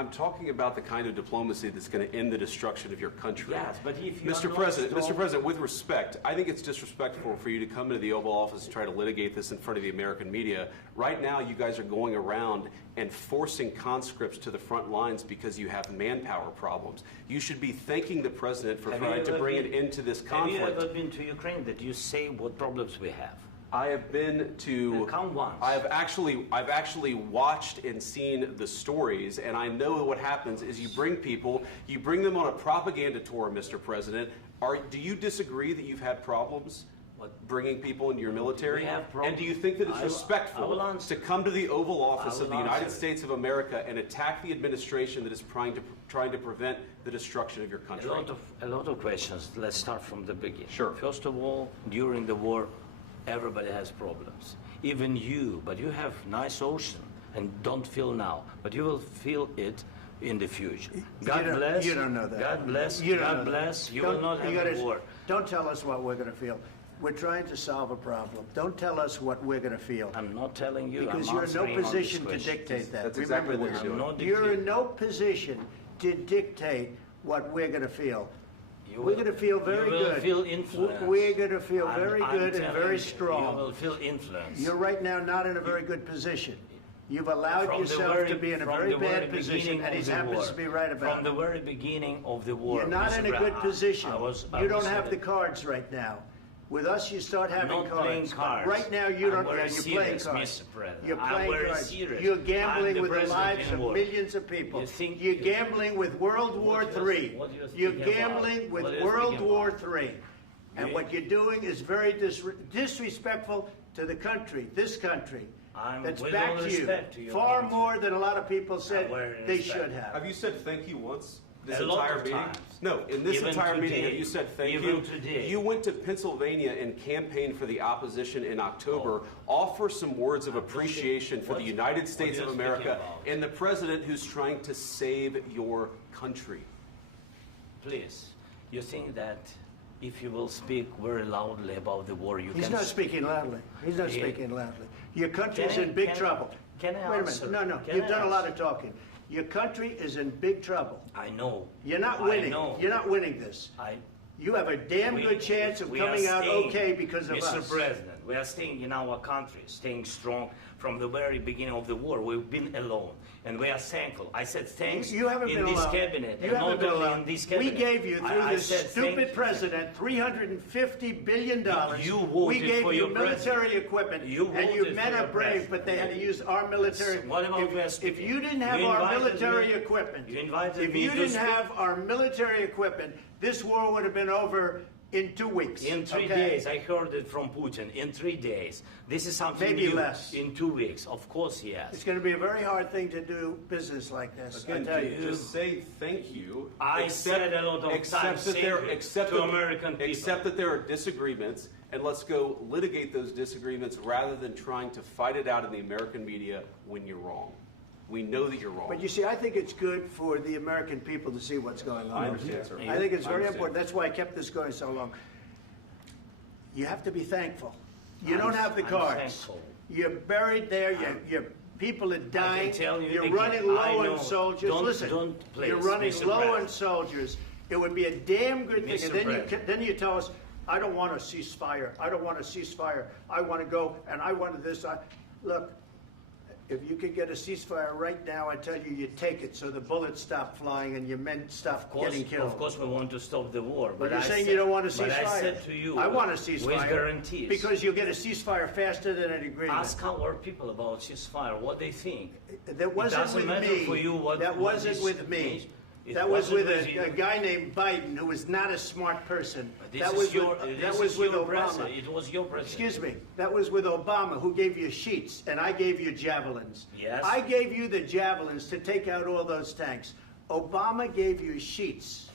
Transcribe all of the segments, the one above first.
I'm talking about the kind of diplomacy that's going to end the destruction of your country. Yes, but if you Mr. President, with respect, I think it's disrespectful for you to come into the Oval Office and try to litigate this in front of the American media. Right now, you guys are going around and forcing conscripts to the front lines because you have manpower problems. You should be thanking the President for trying to bring an end to this conflict. Have you ever been to Ukraine that you say what problems we have? I have been to. Come once. I've actually watched and seen the stories, and I know what happens is you bring them on a propaganda tour, Mr. President. Do you disagree that you've had problems bringing people into your military? And do you think that it's respectful to come to the Oval Office of the United States of America and attack the administration that is trying to prevent the destruction of your country? A lot of questions. Let's start from the beginning. Sure. First of all, during the war, everybody has problems, even you, but you have nice ocean and don't feel now, but you will feel it in the future. God bless. You don't know that. God bless. You God bless. You will not have a war. Don't tell us what we're going to feel. We're trying to solve a problem. Don't tell us what we're going to feel. I'm not telling you. Because you're in no position to dictate that. That's exactly what you're doing. You're in no position to dictate what we're going to feel. We're going to feel very good. You will feel influence. We're going to feel very good and very strong. You will feel influence. You're right now not in a very good position. You've allowed yourself to be in a very bad position, and he happens to be right about it. From the very beginning of the war. You're not in a good position. You don't have the cards right now. With us, you start having cards. I'm not playing cards. Right now, you don't. You're playing cards. Mr. President. You're playing cards. Serious. You're gambling with the lives of millions of people. You're gambling with World War III. You're gambling with World War III. And what you're doing is very disrespectful to the country, this country. That's back to you. Far more than a lot of people said they should have. Have you said thank you once? This a lot entire of meeting? times. No, in this Even entire today. meeting, have you said thank Even you? today. You went to Pennsylvania and campaigned for the opposition in October. Offer some words of appreciation for the United States of America and the President who's trying to save your country. Please, you think that if you will speak very loudly about the war, you can... He's not speaking loudly. He's not speaking loudly. Your country is in big trouble. Can I Wait a answer? minute. No. You've done a lot of talking. Your country is in big trouble. I know. You're not winning. You're not winning this. You have a damn good chance of coming out okay because of us. Mr. President, we are staying in our country, staying strong from the very beginning of the war. We've been alone, and we are thankful. I said thanks you haven't in been this alone. cabinet. You haven't been alone. In this cabinet. We gave you, through this stupid president, $350 billion. You voted we gave for you your military equipment, and you men are brave, but they had to use our military. What about if you didn't have our military equipment, if you didn't have our military equipment, this war would have been over in 2 weeks. In 3 days, I heard it from Putin. In 3 days. This is something maybe new. Less. In 2 weeks. Of course, yes. It's going to be a very hard thing to do business like this. Again, I tell you. just say thank you. I said a lot of times to American people. Except that there are disagreements, and let's go litigate those disagreements rather than trying to fight it out in the American media when you're wrong. We know that you're wrong. But you see, I think it's good for the American people to see what's going on. I understand, sir. I think it's very important. That's why I kept this going so long. You have to be thankful. You don't have the cards. Thankful. You're buried there. Your people are dying. You're running low on soldiers. Listen, you're running low on soldiers. It would be a damn good thing. And then you tell us, I don't want a ceasefire. I don't want a ceasefire. I want to go, and I want this. Look. If you could get a ceasefire right now, I tell you, you take it so the bullets stop flying and your men stop getting killed. Of course, we want to stop the war. But you're saying you don't want a ceasefire. But I said to you, I want a ceasefire. With guarantees. Because you'll get a ceasefire faster than an agreement. Ask our people about ceasefire, what they think. That wasn't with me. That wasn't with me. That was with a guy named Biden, who was not a smart person. That was with Obama. It was your president. Excuse me. That was with Obama, who gave you sheets, and I gave you javelins. Yes. I gave you the javelins to take out all those tanks. Obama gave you sheets.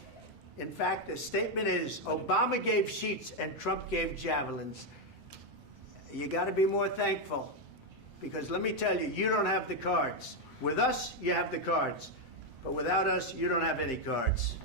In fact, the statement is, Obama gave sheets and Trump gave javelins. You got to be more thankful, because let me tell you, you don't have the cards. With us, you have the cards. But without us, you don't have any cards.